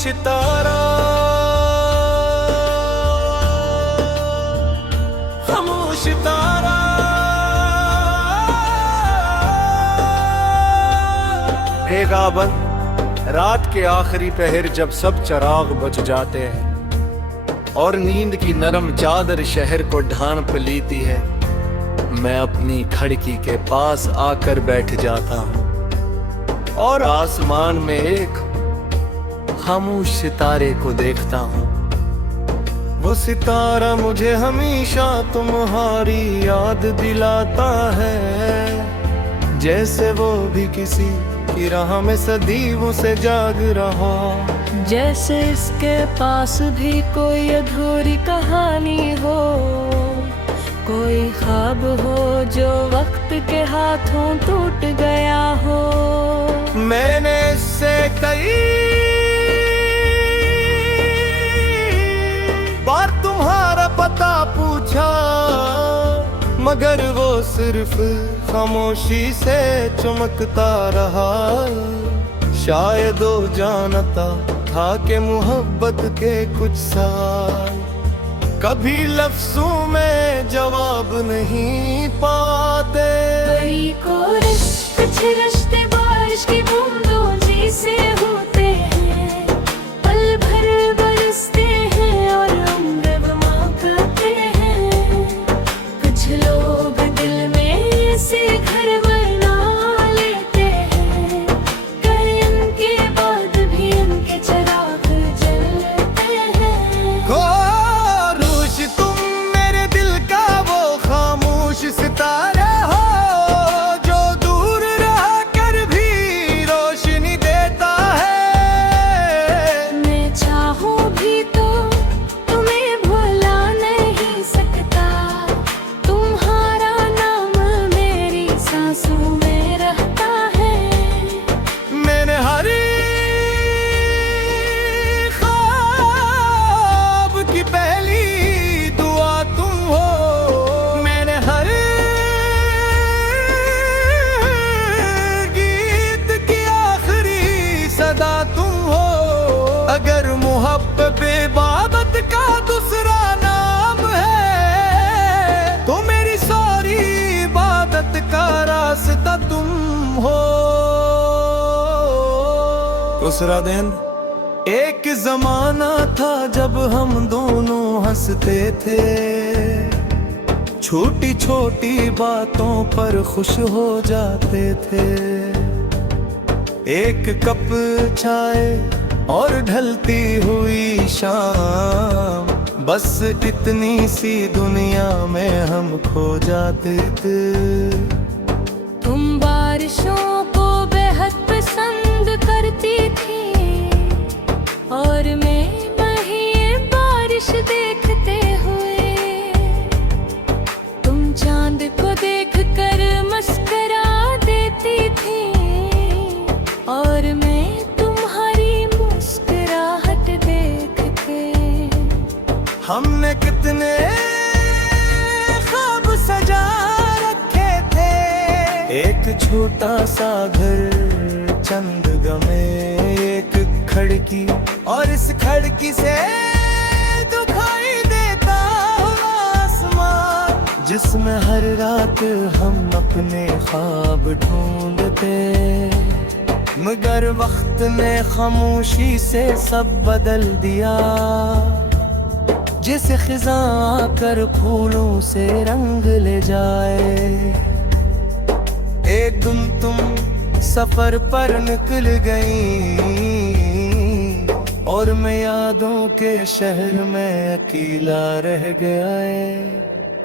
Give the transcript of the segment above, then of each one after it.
खामोश तारा, खामोश तारा। बेगाबन रात के आखिरी पहर जब सब चराग बुझ जाते हैं और नींद की नरम चादर शहर को ढांप लेती है, मैं अपनी खिड़की के पास आकर बैठ जाता हूँ और आसमान में एक खामोश सितारे को देखता हूँ। वो सितारा मुझे हमेशा तुम्हारी याद दिलाता है, जैसे वो भी किसी की राह में सदियों से जाग रहा, जैसे इसके पास भी कोई अधूरी कहानी हो, कोई ख्वाब हो जो वक्त के हाथों टूट गया हो। मैंने इससे कई बार तुम्हारा पता पूछा, मगर वो सिर्फ खामोशी से चमकता रहा। शायद वो जानता था कि मोहब्बत के कुछ साल कभी लफ्जों में जवाब नहीं पाते। कुछ रिश्ते बारिश की बूंदों जैसे होते हैं, पल भर बरसते हैं और उम्र मांगते हैं। कुछ लोग दिल में से घर बना लेते हैं, कई उनके बाद भी उनके चिराग जलते हैं। खामोश तुम मेरे दिल का वो खामोश सितारा हो, जो दूर रह कर भी रोशनी देता है। मैं चाहूं भी तो तुम्हें भुला नहीं सकता, तुम्हारा नाम मेरी सांसों में रहता है। मैंने हर ख्वाब की पहली दुआ तुम हो, मैंने हर गीत की आखिरी सदा तुम हो। अगर मोहब्बत इबादत का दूसरा नाम है, तो मेरी सारी इबादत का रास्ता तुम हो। दूसरा दिन एक जमाना था जब हम दोनों हंसते थे, छोटी छोटी बातों पर खुश हो जाते थे। एक कप चाय और ढलती हुई शाम, बस इतनी सी दुनिया में हम खो जाते थे। तुम बारिशों को बेहद पसंद करती थी और मैं वही बारिश देखते हुए, तुम चांद को देखकर मुस्कुरा देती थी और मैं तुम्हारी मुस्कुराहट देख के। हमने कितने ख्वाब सजा रखे थे, एक छोटा सा घर चंद गमे, एक खिड़की और इस खिड़की से दिखाई देता हुआ आसमान, जिसमें हर रात हम अपने ख्वाब ढूंढते। मगर वक्त ने खामोशी से सब बदल दिया, जैसे खिज़ां आकर फूलों से रंग ले जाए। एक दिन तुम सफर पर निकल गई और मैं यादों के शहर में अकेला रह गया।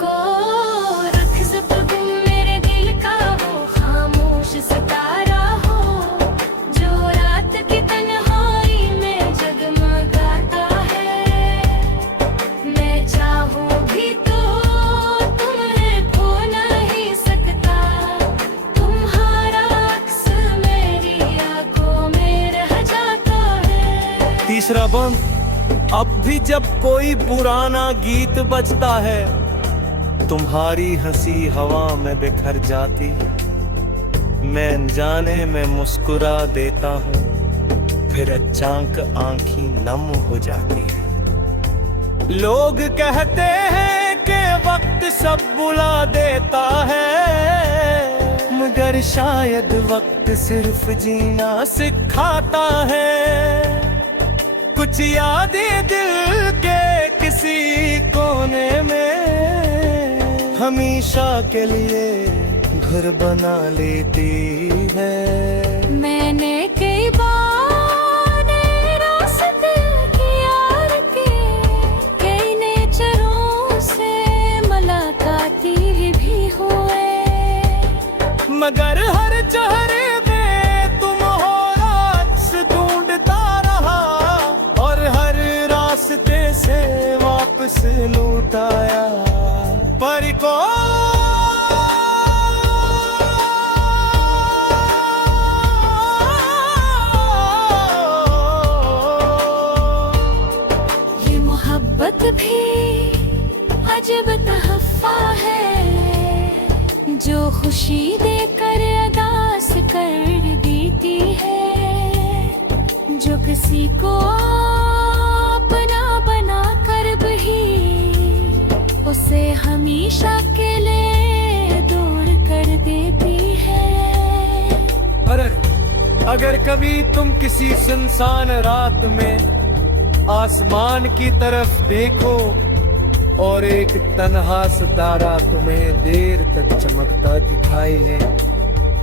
को रख ज़ब्त मेरे दिल का वो खामोश सितारा हो, जो रात की तन्हाई में जगमगाता है। मैं चाहूं भी तो तुम्हें खो नहीं सकता, तुम्हारा अक्स मेरी आंखों में रह जाता है। तीसरा बंद, अब भी जब कोई पुराना गीत बजता है, तुम्हारी हंसी हवा में बिखर जाती, मैं अनजाने में मुस्कुरा देता हूँ। फिर अचानक आंखें नम हो जाती है। लोग कहते हैं कि वक्त सब बुला देता है, मगर शायद वक्त सिर्फ जीना सिखाता है। कुछ यादें दिल के किसी कोने में हमेशा के लिए घर बना लेती है। मैंने कई बार रास्ते कियार के कई नेचरों से मुलाकाती भी हुए, मगर हर चेहरे में तुम हो राज ढूंढता रहा, और हर रास्ते से वापस लौट आया। पर को ये मोहब्बत भी अजब तहफ़ा है, जो खुशी देकर अदास कर देती है। जो किसी को अपना बना कर भी उसे हमेशा के लिए दूर कर देती है। अगर कभी तुम किसी सुनसान रात में आसमान की तरफ देखो और एक तन्हा सितारा तुम्हें देर तक चमकता दिखाई है,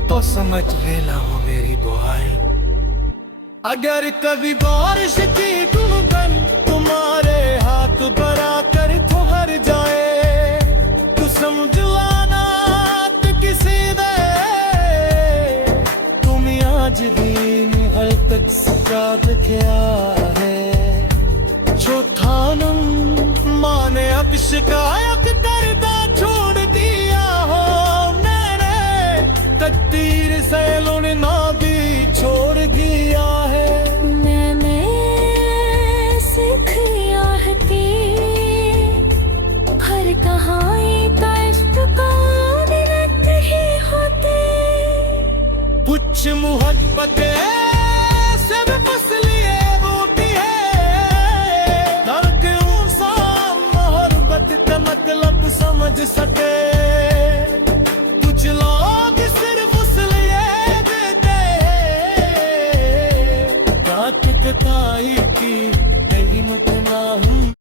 तो समझ लेना हो मेरी दुआएं। अगर कभी बारिश की टुनकन तुम्हारे हाथ बरा कर ठहर जाए, तो समझवाना किसी दे तुम आज भी निहल तक सजाद क्या है। चौथानम माने अब शिकायत करता छोड़ दिया हो मैंने, तकदीर से लुढ़ना भी छोड़ दिया है। मैंने सीख लिया है कि हर कहानी का इश्क का निरंतर ही होते। कुछ मोहब्बतें सब फसलिए बूटी है, दर्द ऊंसा मोहब्बत का मतलब समझ सके। कुछ लोग सिर्फ उसलिए देते रात कटाई की कीमत ना हूँ।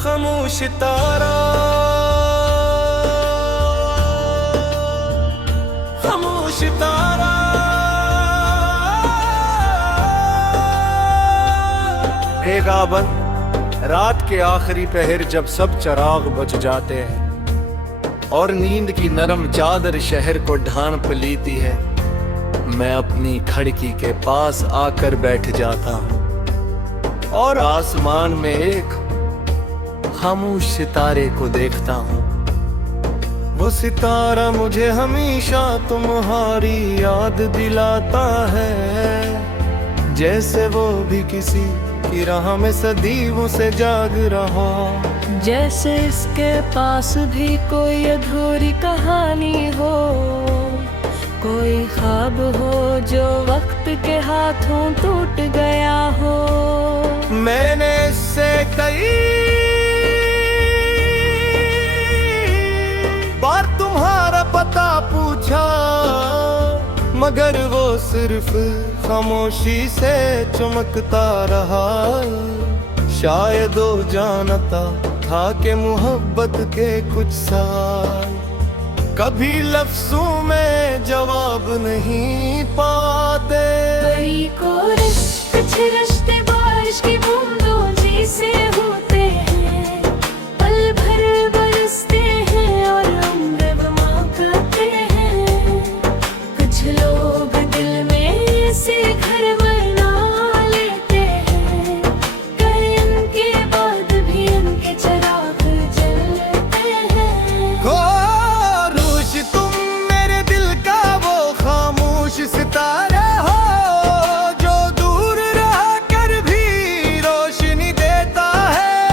खामोश तारा, खामोश तारा, बेगाबन रात के आखिरी पहर जब सब चराग बुझ जाते हैं और नींद की नरम चादर शहर को ढांप लेती है, मैं अपनी खिड़की के पास आकर बैठ जाता हूँ और आसमान में एक खामोश सितारे को देखता हूँ। वो सितारा मुझे हमेशा तुम्हारी याद दिलाता है, जैसे वो भी किसी की राह में सदियों से जाग रहा। जैसे इसके पास भी कोई अधूरी कहानी हो, कोई ख्वाब हो जो वक्त के हाथों टूट गया हो। मैंने इससे कई बार तुम्हारा पता पूछा, मगर वो सिर्फ खामोशी से चमकता रहा। शायद वो जानता था कि मोहब्बत के कुछ साल कभी लफ्जों में जवाब नहीं पाते। कुछ रिश्ते बारिश की बूंदों जैसे होते हैं, पल भर बरसते हैं और उम्र बमा करते हैं। कुछ लोग दिल में ऐसे घर बना लेते हैं, कहीं उनके बाद भी उनके चिराग जलते हैं। खामोश तुम मेरे दिल का वो खामोश सितारा हो, जो दूर रह कर भी रोशनी देता है।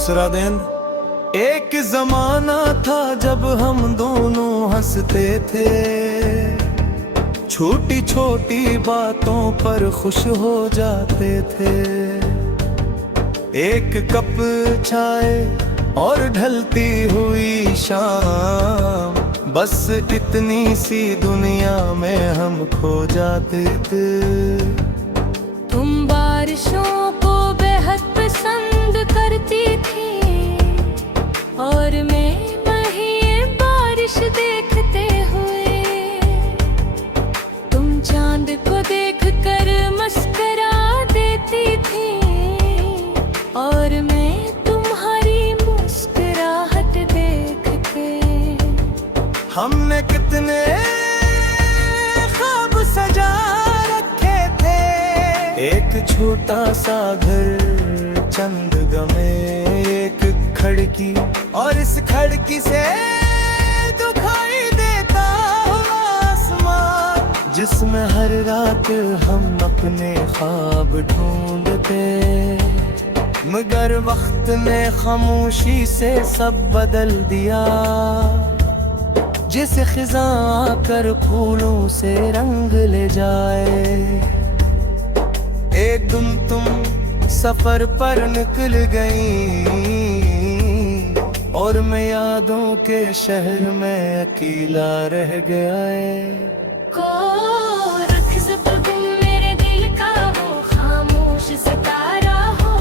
दूसरा दिन। एक जमाना था जब हम दोनों हंसते थे, छोटी छोटी बातों पर खुश हो जाते थे। एक कप चाय और ढलती हुई शाम, बस इतनी सी दुनिया में हम खो जाते थे। तुम बारिशों को बेहद पसंद करती थी और मैं वहीं बारिश देखते हुए। तुम चांद को देखकर मुस्कुरा देती थी और मैं तुम्हारी मुस्कुराहट देख के। हमने कितने ख्वाब सजा रखे थे, एक छोटा सा घर चंद गमे, एक खिड़की और इस खिड़की से दिखाई देता आसमान, जिसमें हर रात हम अपने ख्वाब ढूंढते। मगर वक्त ने खामोशी से सब बदल दिया, जिसे खिज़ा आकर फूलों से रंग ले जाए। एक दिन तुम सफर पर निकल गई और मैं यादों के शहर में अकेला रह गया। को रख ज़ब्त मेरे दिल का वो खामोश सितारा हो,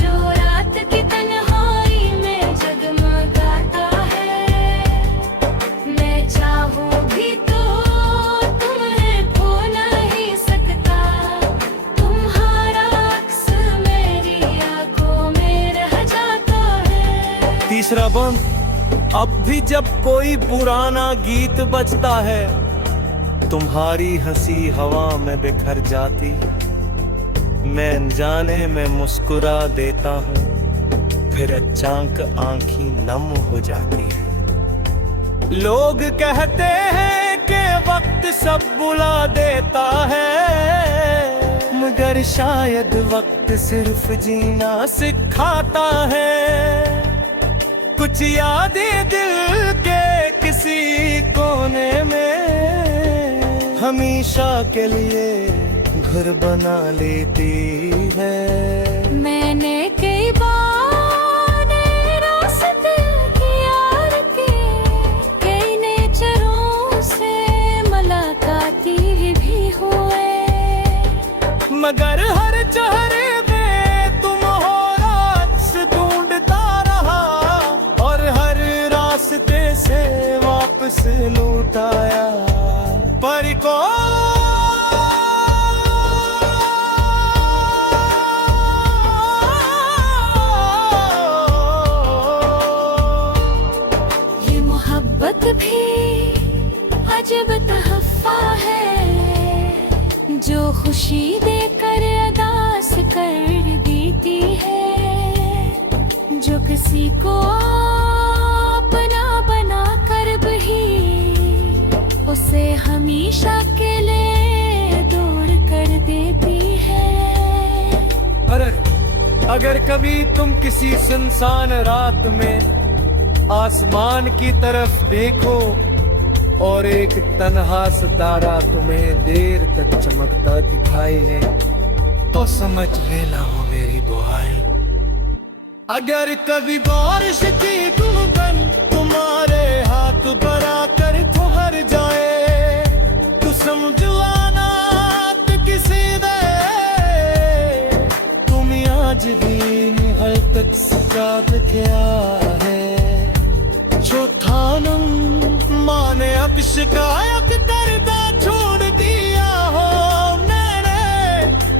जो रात की तन्हाई में जगमगाता है। मैं चाहूं भी तो तुम्हें खो नहीं सकता, तुम्हारा अक्स मेरी आंखों में रह जाता है। तीसरा बंद। अब भी जब कोई पुराना गीत बजता है, तुम्हारी हंसी हवा में बिखर जाती, मैं अनजाने में मुस्कुरा देता हूँ, फिर अचानक आंखें नम हो जाती है। लोग कहते हैं कि वक्त सब बुला देता है, मगर शायद वक्त सिर्फ जीना सिखाता है। कुछ यादें दिल के किसी कोने में हमेशा के लिए घर बना लेती है। मैंने कई बार रास्ते किया के, कई नेचरों से मुलाकाती भी हुए, मगर हर चेहरे में तुम हो राज ढूंढता रहा और हर रास्ते से वापस लौट आया। पर को ये मोहब्बत भी अजब तहफ़ा है, जो खुशी देकर अदास कर देती है, जो किसी को अपना बना कर भी उसे हमेशा के लिए दूर कर देती है। अगर कभी तुम किसी सुनसान रात में आसमान की तरफ देखो और एक तन्हा सितारा तुम्हें देर तक चमकता दिखाई है, तो समझ लेना हो मेरी दुआएं। अगर कभी बारिश की गुनगुन तुम्हारे हाथ पर आकर ठहर जाए, तो समझवाना किसी दे तुम आज भी निहल तक साथ क्या है। चौथा नंबर माने अब शिकायत करता छोड़ दिया हो मैंने,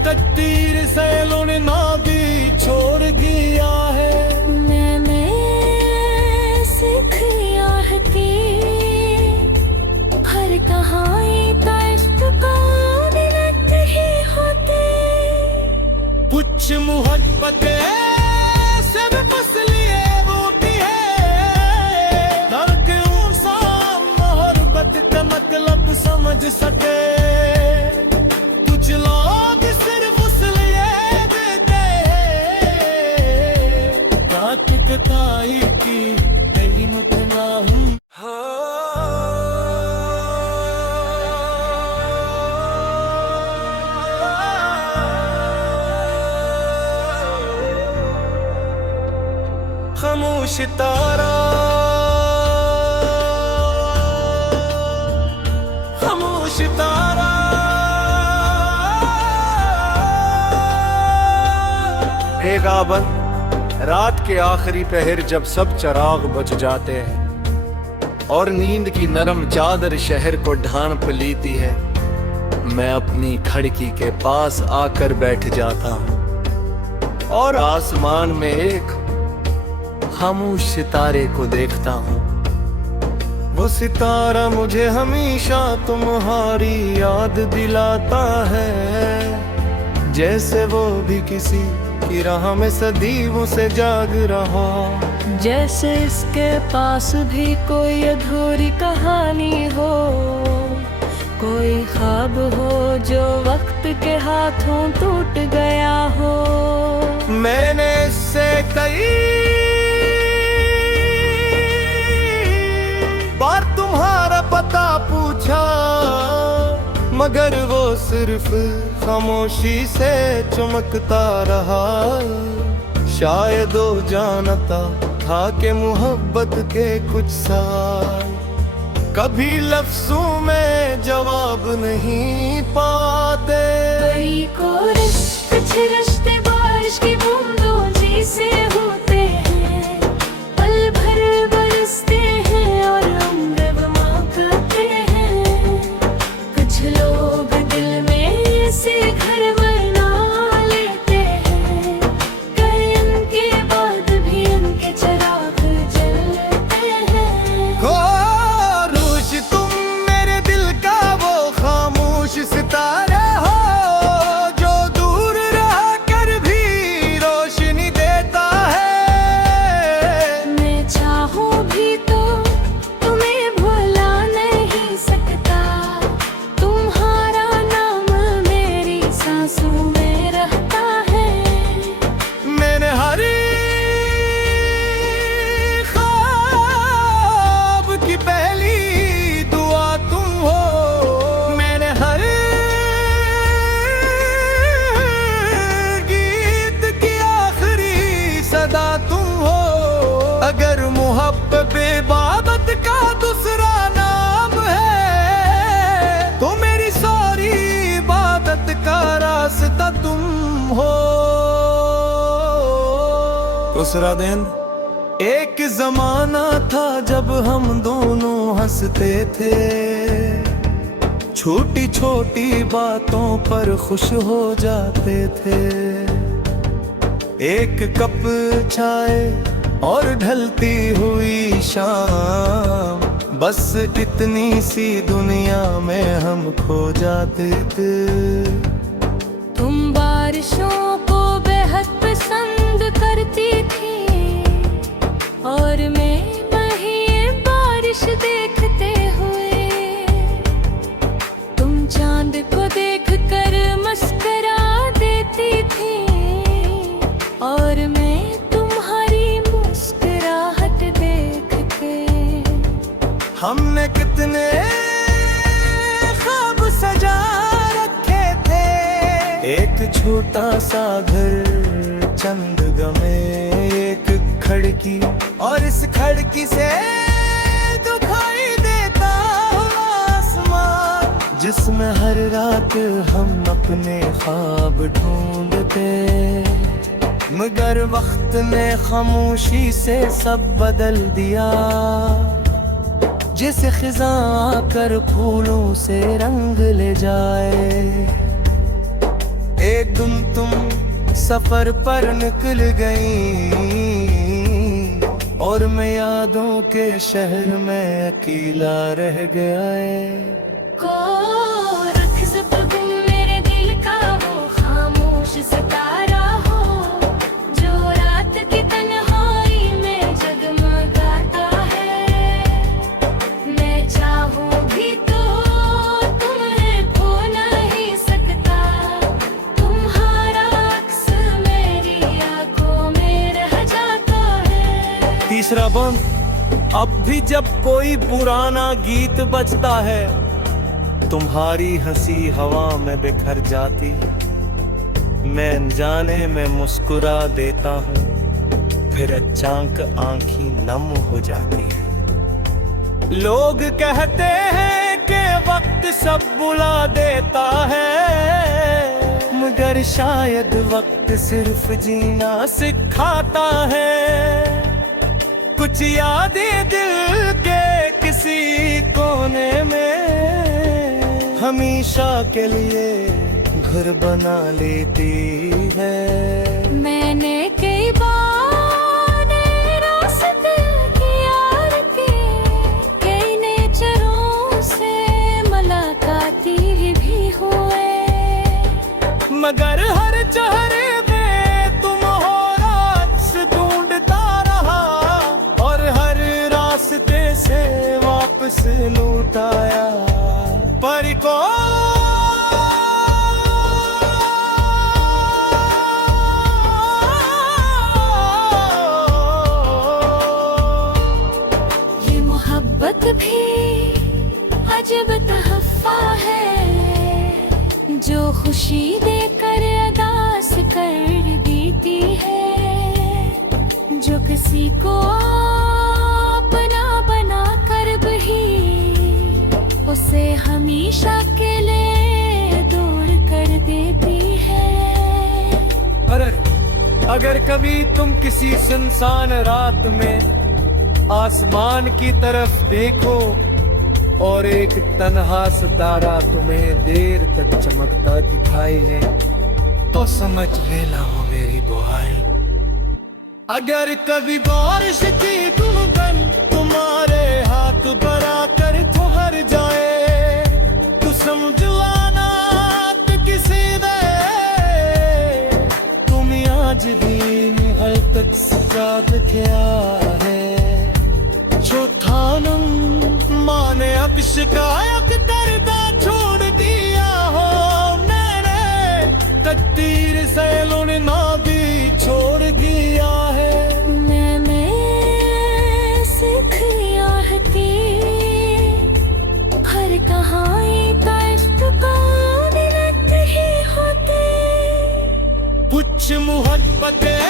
तकदीर से लोने ना भी छोड़ दिया है। मैंने सीख लिया है कि हर कहानी का इश्क का मिलत ही होते। कुछ मोहब्बतें सब फसलिए बूटी है, दर्द इंसान मोहब्बत का मतलब समझ सके। कुछ लोग सिर्फ इसलिए देते तारा, खामोश तारा, बेगाबन रात के आखिरी पहर जब सब चराग बुझ जाते हैं और नींद की नरम चादर शहर को ढांप लेती है, मैं अपनी खिड़की के पास आकर बैठ जाता हूँ और आसमान में एक खामोश सितारे को देखता हूँ। वो सितारा मुझे हमेशा तुम्हारी याद दिलाता है, जैसे वो भी किसी की राह में सदियों से जाग रहा। जैसे इसके पास भी कोई अधूरी कहानी हो, कोई ख्वाब हो जो वक्त के हाथों टूट गया हो। मैंने इससे कई बार तुम्हारा पता पूछा, मगर वो सिर्फ खामोशी से चमकता रहा। शायद वो जानता था कि मोहब्बत के कुछ साल कभी लफ्जों में जवाब नहीं पाते। कुछ रिश्ते बारिश की बूंदों जैसे होते हैं, पल भर बरसते हैं और उम्र मांगते हैं। कुछ लोग दिल में ऐसे घर बना लेते हैं, कई उनके बाद भी उनके चिराग जलते हैं। खामोश तुम मेरे दिल का वो खामोश सितारा हो, जो दूर रह कर भी रोशनी देता है। मैं चाहूं भी तो तुम्हें भुला नहीं सकता, तुम्हारा नाम मेरी सांसों में रहता है। मैंने हर ख्वाब की पहली दुआ तुम हो, मैंने हर गीत की आखिरी सदा तुम हो। अगर मोहब्बत इबादत का दूसरा नाम है, तो मेरी सारी इबादत का रास्ता तुम हो। दूसरा दिन एक जमाना था जब हम दोनों हंसते थे, छोटी छोटी बातों पर खुश हो जाते थे। एक कप चाय और ढलती हुई शाम, बस इतनी सी दुनिया में हम खो जाते थे। तुम बारिशों को बेहद पसंद करती थी और मैं वही बारिश देखते हुए, तुम चांद को देखकर मुस्कुरा देती थी और मैं तुम्हारी मुस्कुराहट देख के। हमने कितने ख्वाब सजा रखे थे, एक छोटा सा घर चंद गमे, एक खिड़की और इस खिड़की से दिखाई देता आसमान, जिसमें हर रात हम अपने ख्वाब ढूंढते। मगर वक्त ने खामोशी से सब बदल दिया, जैसे खिज़ां आकर फूलों से रंग ले जाए। एक दिन तुम सफर पर निकल गई और मैं यादों के शहर में अकेला रह गया। को रख ज़िंदगी मेरे दिल का वो खामोश सितारा हो, जो रात की तन्हाई में जगमगाता है। मैं चाहूं भी तो तुम्हें खो नहीं सकता, तुम्हारा अक्स मेरी आंखों में रह जाता है। तीसरा बंद, अब भी जब कोई पुराना गीत बजता है, तुम्हारी हंसी हवा में बिखर जाती, मैं अनजाने में मुस्कुरा देता हूँ। फिर अचानक आंखें नम हो जाती है। लोग कहते हैं कि वक्त सब बुला देता है, मगर शायद वक्त सिर्फ जीना सिखाता है। कुछ यादें दिल के किसी कोने में हमेशा के लिए घर बना लेती है। मैंने कई बार रास्ते कियार के कई नेचरों से मुलाकाती भी हुए, मगर हर चेहरे में तुम हो राज ढूंढता रहा, और हर रास्ते से वापस लौट आया। पर को ये मोहब्बत भी अजब तहफ़ा है, जो खुशी देकर अदास कर देती है। जो किसी को अपना बना कर भी उसे हमेशा के लिए दूर कर देती है। अगर कभी तुम किसी सुनसान रात में आसमान की तरफ देखो और एक तन्हा सितारा तुम्हें देर तक चमकता दिखाई है, तो समझ लेना हो मेरी दुआएं। अगर कभी बारिश की धुलकन तुम्हारे हाथ बरा कर ठहर जाए, तो समझवाना तो किसी दे तुम आज भी महल तक सजाद क्या है। छोटानम माने अब शिकायत करता छोड़ दिया हो मैंने, तकदीर से लुने ना भी छोड़ दिया है। मैंने सीख याहती हर कहानी का इफ्तिकार ही होते। कुछ मोहब्बतें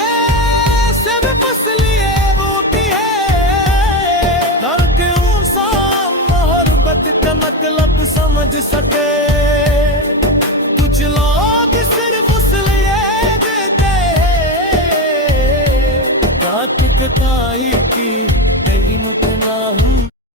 सब फसलिए बूटी है, दर के इंसान मोहब्बत का मतलब समझ सके।